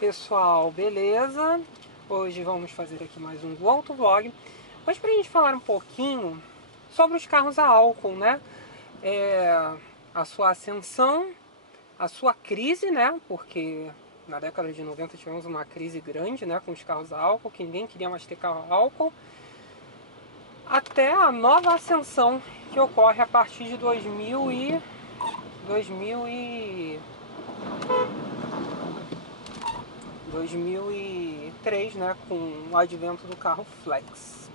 Pessoal, beleza? Hoje vamos fazer aqui mais um autovlog. Hoje pra gente falar um pouquinho sobre os carros a álcool, né? A sua ascensão, a sua crise, né? Porque na década de 90 tivemos uma crise grande, né? Com os carros a álcool, que ninguém queria mais ter carro a álcool. Até a nova ascensão que ocorre a partir de 2003, né, com o advento do carro Flex.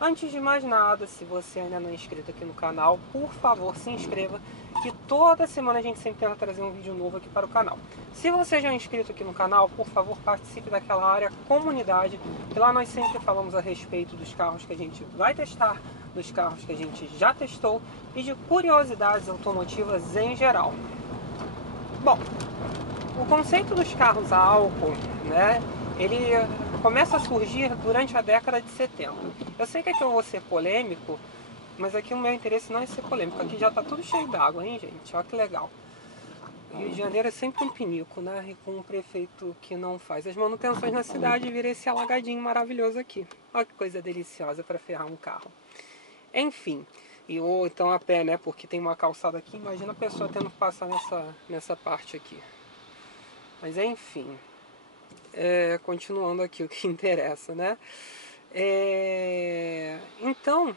Antes de mais nada, se você ainda não é inscrito aqui no canal, por favor se inscreva, que toda semana a gente sempre tenta trazer um vídeo novo aqui para o canal. Se você já é inscrito aqui no canal, por favor participe daquela área comunidade, que lá nós sempre falamos a respeito dos carros que a gente vai testar, dos carros que a gente já testou e de curiosidades automotivas em geral. Bom, o conceito dos carros a álcool, né, ele começa a surgir durante a década de 70. Eu sei que aqui eu vou ser polêmico, mas aqui o meu interesse não é ser polêmico. Aqui já tá tudo cheio d'água, hein, gente? Olha que legal. Rio de Janeiro é sempre um pinico, né? E com um prefeito que não faz as manutenções na cidade, vira esse alagadinho maravilhoso aqui. Olha que coisa deliciosa para ferrar um carro. Enfim, ou então a pé, né? Porque tem uma calçada aqui. Imagina a pessoa tendo que passar nessa parte aqui. Mas enfim, continuando aqui o que interessa, né? Então,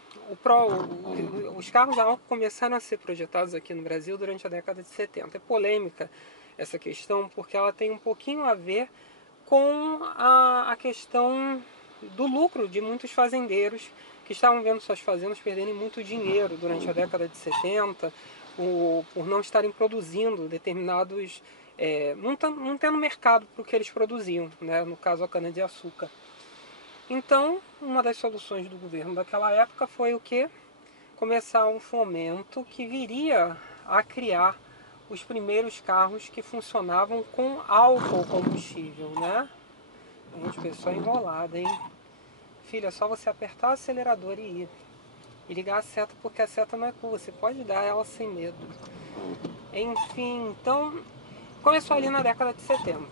os carros a álcool começaram a ser projetados aqui no Brasil durante a década de 70. É polêmica essa questão porque ela tem um pouquinho a ver com a questão do lucro de muitos fazendeiros que estavam vendo suas fazendas perderem muito dinheiro durante a década de 70 por não estarem produzindo determinados... não tendo mercado para o que eles produziam, né? No caso a cana-de-açúcar. Então, uma das soluções do governo daquela época foi o que? Começar um fomento que viria a criar os primeiros carros que funcionavam com álcool combustível, né? Gente, pessoa enrolada, hein? Filha, é só você apertar o acelerador e ir. E ligar a seta, porque a seta não é curva, você pode dar ela sem medo. Enfim, então, começou ali na década de 70.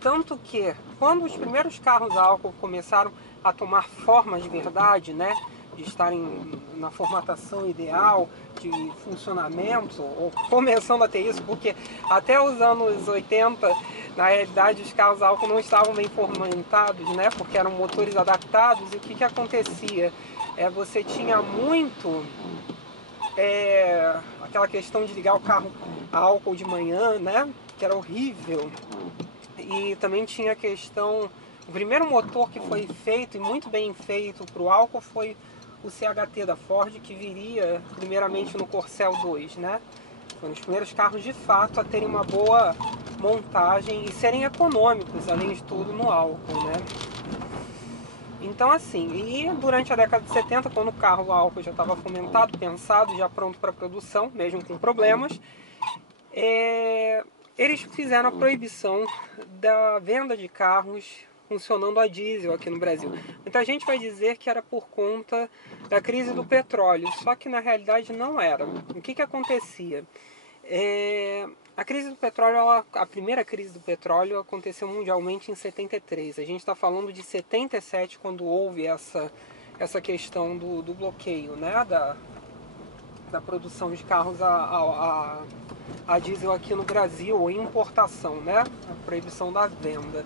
Tanto que, quando os primeiros carros a álcool começaram a tomar forma de verdade, né, de estarem na formatação ideal, de funcionamento, ou começando a ter isso, porque até os anos 80, na realidade, os carros a álcool não estavam bem formatados, né, porque eram motores adaptados, e o que acontecia? Você tinha muito aquela questão de ligar o carro a álcool de manhã, né, que era horrível. E também tinha a questão... O primeiro motor que foi feito, e muito bem feito, para o álcool foi o CHT da Ford, que viria primeiramente no Corcel 2, né? Foram os primeiros carros de fato a terem uma boa montagem e serem econômicos, além de tudo, no álcool, né? Então assim, e durante a década de 70, quando o carro a álcool já estava fomentado, pensado, já pronto para produção, mesmo com problemas, eles fizeram a proibição da venda de carros funcionando a diesel aqui no Brasil. Muita gente vai dizer que era por conta da crise do petróleo, só que na realidade não era. O que acontecia? A crise do petróleo, a primeira crise do petróleo aconteceu mundialmente em 73. A gente está falando de 77, quando houve essa questão do bloqueio, né, da produção de carros a diesel aqui no Brasil, ou importação, né? A proibição da venda.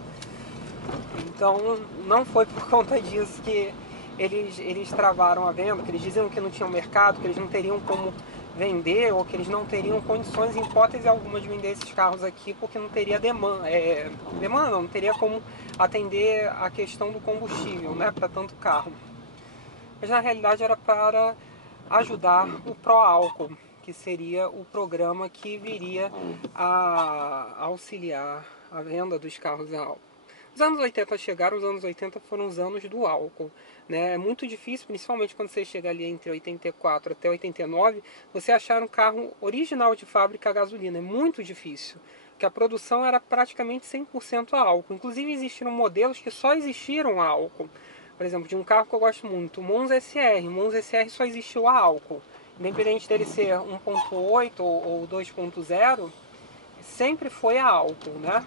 Então não foi por conta disso que eles travaram a venda, que eles diziam que não tinham mercado, que eles não teriam como vender, ou que eles não teriam condições, em hipótese alguma, de vender esses carros aqui, porque não teria demanda, não teria como atender a questão do combustível, né, para tanto carro. Mas na realidade era para ajudar o pró-álcool, que seria o programa que viria a auxiliar a venda dos carros a álcool. Os anos 80 chegaram, os anos 80 foram os anos do álcool, né? É muito difícil, principalmente quando você chega ali entre 84 até 89, você achar um carro original de fábrica a gasolina. É muito difícil, porque a produção era praticamente 100% a álcool. Inclusive existiram modelos que só existiram a álcool. Por exemplo, de um carro que eu gosto muito, o Monza SR. O Monza SR só existiu a álcool. Independente dele ser 1.8 ou 2.0, sempre foi a álcool, né?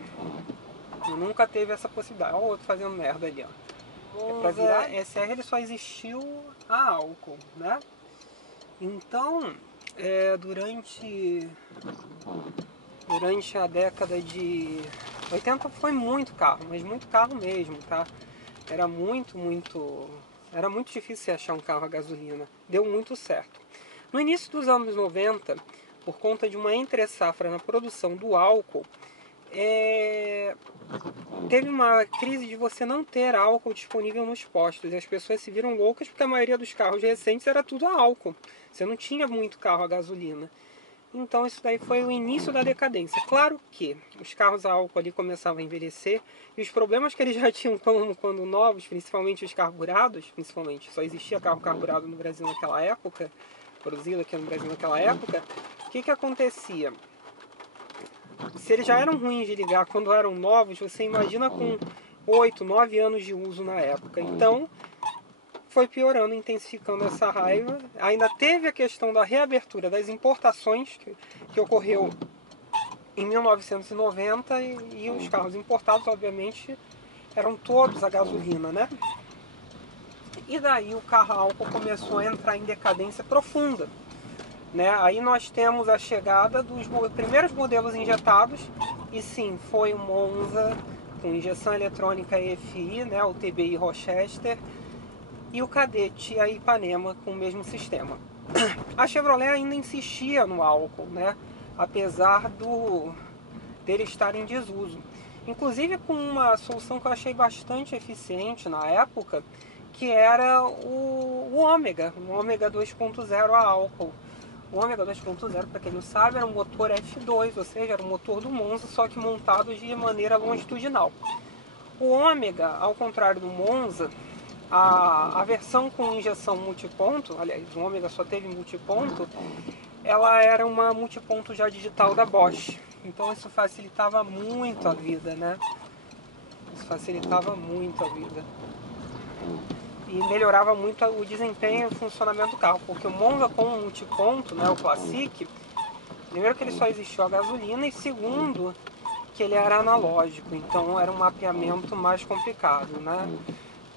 Nunca teve essa possibilidade. Olha o outro fazendo merda ali, ó. Para virar SR ele só existiu a álcool, né? Então, durante a década de 80 foi muito carro, mas muito carro mesmo, tá? Era muito difícil achar um carro a gasolina. Deu muito certo. No início dos anos 90, por conta de uma entre-safra na produção do álcool, teve uma crise de você não ter álcool disponível nos postos. E as pessoas se viram loucas porque a maioria dos carros recentes era tudo a álcool. Você não tinha muito carro a gasolina. Então isso daí foi o início da decadência. Claro que os carros a álcool ali começavam a envelhecer e os problemas que eles já tinham quando novos, principalmente os carburados, só existia carro carburado no Brasil naquela época, produzido aqui no Brasil naquela época, o que acontecia? Se eles já eram ruins de ligar quando eram novos, você imagina com 8, 9 anos de uso na época. Então, foi piorando, intensificando essa raiva. Ainda teve a questão da reabertura das importações, que ocorreu em 1990, e os carros importados, obviamente, eram todos a gasolina, né? E daí o carro a álcool começou a entrar em decadência profunda. Né? Aí nós temos a chegada dos primeiros modelos injetados, e sim, foi o Monza com injeção eletrônica EFI, né? O TBI Rochester, e o Cadete e a Ipanema com o mesmo sistema. A Chevrolet ainda insistia no álcool, né? Apesar dele estar em desuso. Inclusive com uma solução que eu achei bastante eficiente na época, que era o Ômega 2.0 a álcool. O Ômega 2.0, para quem não sabe, era um motor F2, ou seja, era um motor do Monza, só que montado de maneira longitudinal. O Ômega, ao contrário do Monza, a versão com injeção multiponto, aliás, o Ômega só teve multiponto, ela era uma multiponto já digital da Bosch. Então isso facilitava muito a vida, né? Isso facilitava muito a vida. E melhorava muito o desempenho e o funcionamento do carro, porque o Monza com multiponto, né, o Classic, primeiro que ele só existiu a gasolina, e segundo que ele era analógico, então era um mapeamento mais complicado, né?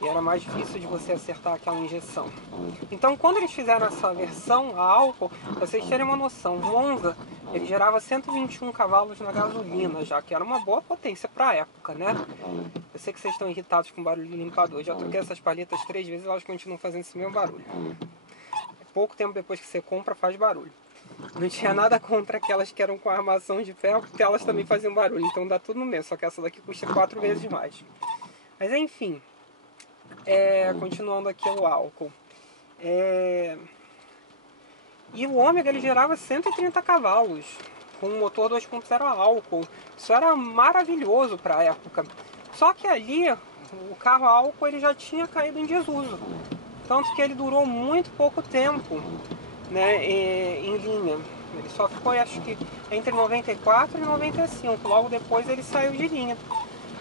E era mais difícil de você acertar aquela injeção. Então quando eles fizeram essa versão a álcool, pra vocês terem uma noção, o Monza ele gerava 121 cavalos na gasolina já, que era uma boa potência para a época, né? Eu sei que vocês estão irritados com o barulho do limpador, já troquei essas palhetas 3 vezes e elas continuam fazendo esse mesmo barulho. Pouco tempo depois que você compra, faz barulho. Não tinha nada contra aquelas que eram com armação de ferro, porque elas também faziam barulho, então dá tudo no mesmo, só que essa daqui custa 4 vezes mais. Mas enfim, continuando aqui o álcool. E o Ômega ele gerava 130 cavalos, com um motor 2.0 a álcool. Isso era maravilhoso para a época. Só que ali, o carro a álcool ele já tinha caído em desuso. Tanto que ele durou muito pouco tempo, né, em linha. Ele só ficou, acho que, entre 94 e 95. Logo depois ele saiu de linha.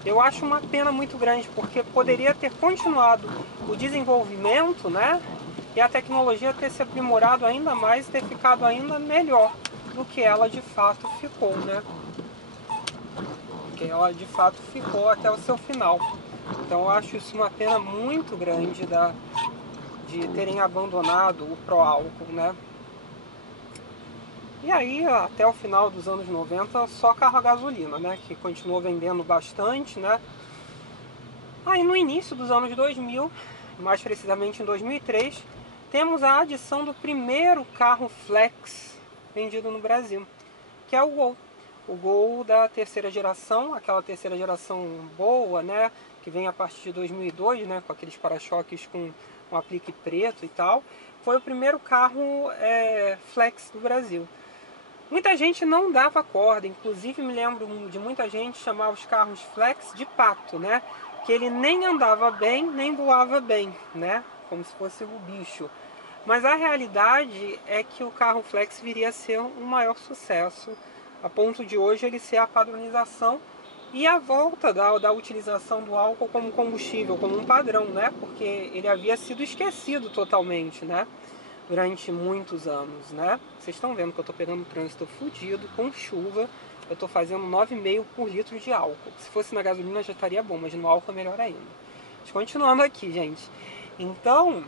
Eu acho uma pena muito grande, porque poderia ter continuado o desenvolvimento, né? E a tecnologia ter se aprimorado ainda mais e ter ficado ainda melhor do que ela de fato ficou, né? Porque ela de fato ficou até o seu final. Então eu acho isso uma pena muito grande de terem abandonado o Pro álcool, né? E aí, até o final dos anos 90, só carro a gasolina, né? Que continuou vendendo bastante, né? Aí no início dos anos 2000, mais precisamente em 2003, temos a adição do primeiro carro flex vendido no Brasil, que é o Gol. O Gol da terceira geração, aquela terceira geração boa, né? Que vem a partir de 2002, né? Com aqueles para-choques com um aplique preto e tal. Foi o primeiro carro flex do Brasil. Muita gente não dava corda, inclusive me lembro de muita gente chamar os carros flex de pato, né? Que ele nem andava bem, nem voava bem, né? Como se fosse o bicho. Mas a realidade é que o carro flex viria a ser um maior sucesso, a ponto de hoje ele ser a padronização e a volta da utilização do álcool como combustível, como um padrão, né? Porque ele havia sido esquecido totalmente, né? Durante muitos anos, né? Vocês estão vendo que eu estou pegando um trânsito fudido, com chuva, eu estou fazendo 9,5 por litro de álcool. Se fosse na gasolina já estaria bom, mas no álcool é melhor ainda. Mas continuando aqui, gente. Então,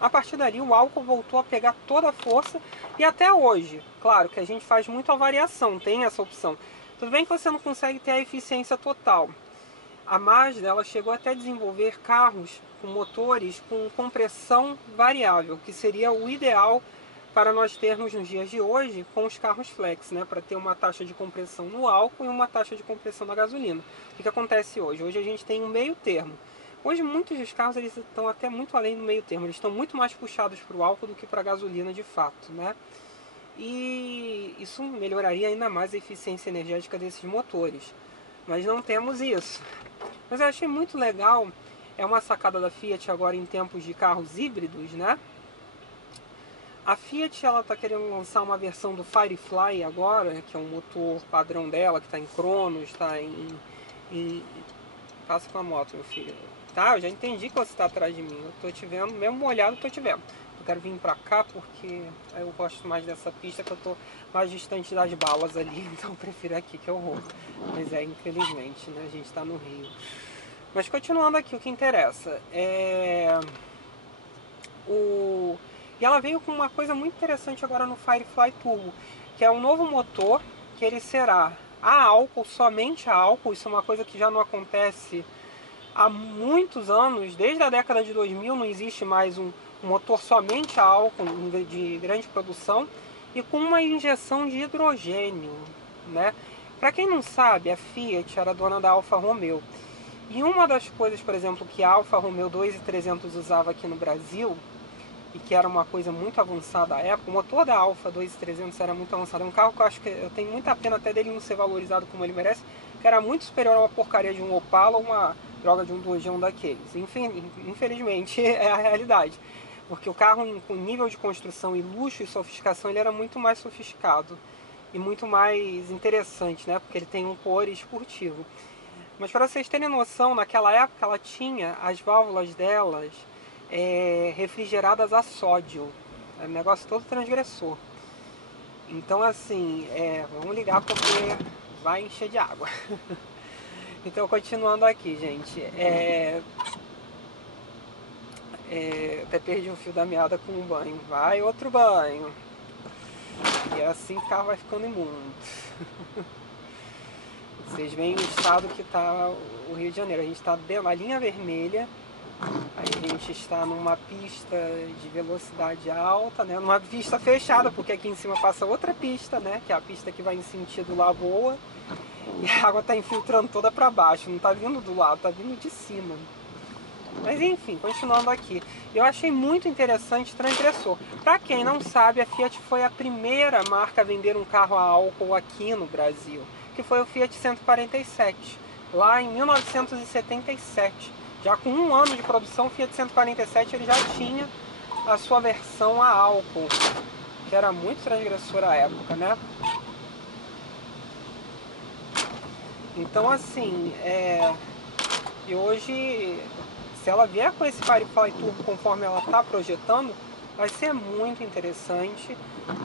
a partir dali o álcool voltou a pegar toda a força e até hoje, claro que a gente faz muita variação, tem essa opção. Tudo bem que você não consegue ter a eficiência total. A Mazda ela chegou até a desenvolver carros com motores com compressão variável, que seria o ideal para nós termos nos dias de hoje com os carros flex, né? Para ter uma taxa de compressão no álcool e uma taxa de compressão na gasolina. O que acontece hoje? Hoje a gente tem um meio termo. Hoje muitos dos carros eles estão até muito além do meio termo, eles estão muito mais puxados para o álcool do que para a gasolina de fato, né? E isso melhoraria ainda mais a eficiência energética desses motores. Mas não temos isso. Mas eu achei muito legal, é uma sacada da Fiat agora em tempos de carros híbridos, né? A Fiat ela está querendo lançar uma versão do Firefly agora, que é um motor padrão dela, que está em Cronos, está Passa com a moto, meu filho. Tá, eu já entendi que você está atrás de mim. Eu tô te vendo, mesmo molhado, tô te vendo. Eu quero vir pra cá porque eu gosto mais dessa pista, que eu tô mais distante das balas ali. Então eu prefiro aqui, que eu roubo. Mas infelizmente, né? A gente tá no Rio. Mas continuando aqui, o que interessa E ela veio com uma coisa muito interessante agora no Firefly Turbo, que é um novo motor, que ele será a álcool, somente a álcool. Isso é uma coisa que já não acontece há muitos anos. Desde a década de 2000 não existe mais um motor somente a álcool de grande produção e com uma injeção de hidrogênio, né? Para quem não sabe, a Fiat era dona da Alfa Romeo. E uma das coisas, por exemplo, que a Alfa Romeo 2300 usava aqui no Brasil, e que era uma coisa muito avançada à época, o motor da Alfa 2300 era muito avançado. É um carro que eu acho que eu tenho muita pena até dele não ser valorizado como ele merece, que era muito superior a uma porcaria de um Opala ou uma droga de um Dojão daqueles. Infelizmente é a realidade. Porque o carro com nível de construção e luxo e sofisticação, ele era muito mais sofisticado e muito mais interessante, né? Porque ele tem um cor esportivo. Mas para vocês terem noção, naquela época ela tinha as válvulas delas refrigeradas a sódio. É um negócio todo transgressor. Então assim, vamos ligar porque vai encher de água. Então continuando aqui, gente. Até perdi o fio da meada com um banho. Vai outro banho. E assim o carro vai ficando imundo. Vocês veem o estado que está o Rio de Janeiro. A gente está na linha vermelha. A gente está numa pista de velocidade alta, né? Numa pista fechada, porque aqui em cima passa outra pista, né? Que é a pista que vai em sentido Lagoa. E a água está infiltrando toda para baixo. Não está vindo do lado, está vindo de cima. Mas enfim, continuando aqui. Eu achei muito interessante, transgressor. Para quem não sabe, a Fiat foi a primeira marca a vender um carro a álcool aqui no Brasil, que foi o Fiat 147, lá em 1977. Já com um ano de produção, o Fiat 147 ele já tinha a sua versão a álcool, que era muito transgressora à época, né? Então assim, e hoje, se ela vier com esse Firefly Turbo conforme ela está projetando, vai ser muito interessante.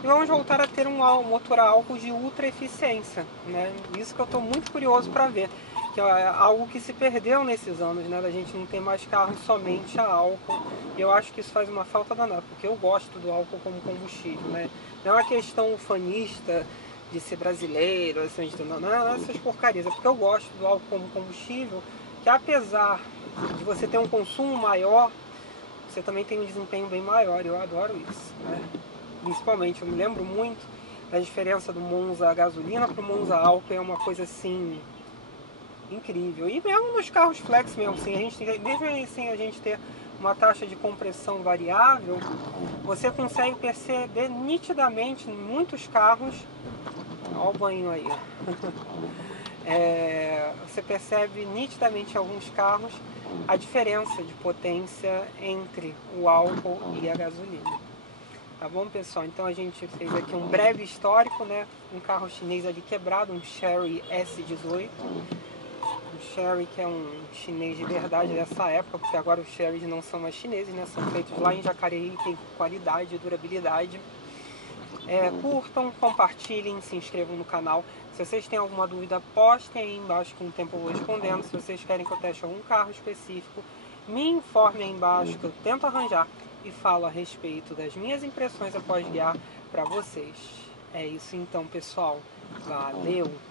E vamos voltar a ter um motor a álcool de ultra eficiência, né? Isso que eu estou muito curioso para ver, que é algo que se perdeu nesses anos, né? Da gente não ter mais carros somente a álcool. E eu acho que isso faz uma falta danada, porque eu gosto do álcool como combustível, né? Não é uma questão ufanista de ser brasileiro, assim, não é essas porcarias, é porque eu gosto do álcool como combustível, que apesar de você ter um consumo maior, você também tem um desempenho bem maior. Eu adoro isso, né? Principalmente, eu me lembro muito da diferença do Monza gasolina para o Monza álcool. É uma coisa assim incrível. E mesmo nos carros flex mesmo, assim, mesmo assim a gente ter uma taxa de compressão variável, você consegue perceber nitidamente em muitos carros. Olha o banho aí, você percebe nitidamente em alguns carros a diferença de potência entre o álcool e a gasolina. Tá bom, pessoal? Então a gente fez aqui um breve histórico, né? Um carro chinês ali quebrado, um Chery S18. Um Chery que é um chinês de verdade dessa época, porque agora os Cherys não são mais chineses, né? São feitos lá em Jacareí, tem qualidade e durabilidade. Curtam, compartilhem, se inscrevam no canal. Se vocês têm alguma dúvida, postem aí embaixo, com o tempo eu vou respondendo. Se vocês querem que eu teste algum carro específico, me informem aí embaixo que eu tento arranjar e falo a respeito das minhas impressões após guiar para vocês. É isso então, pessoal. Valeu!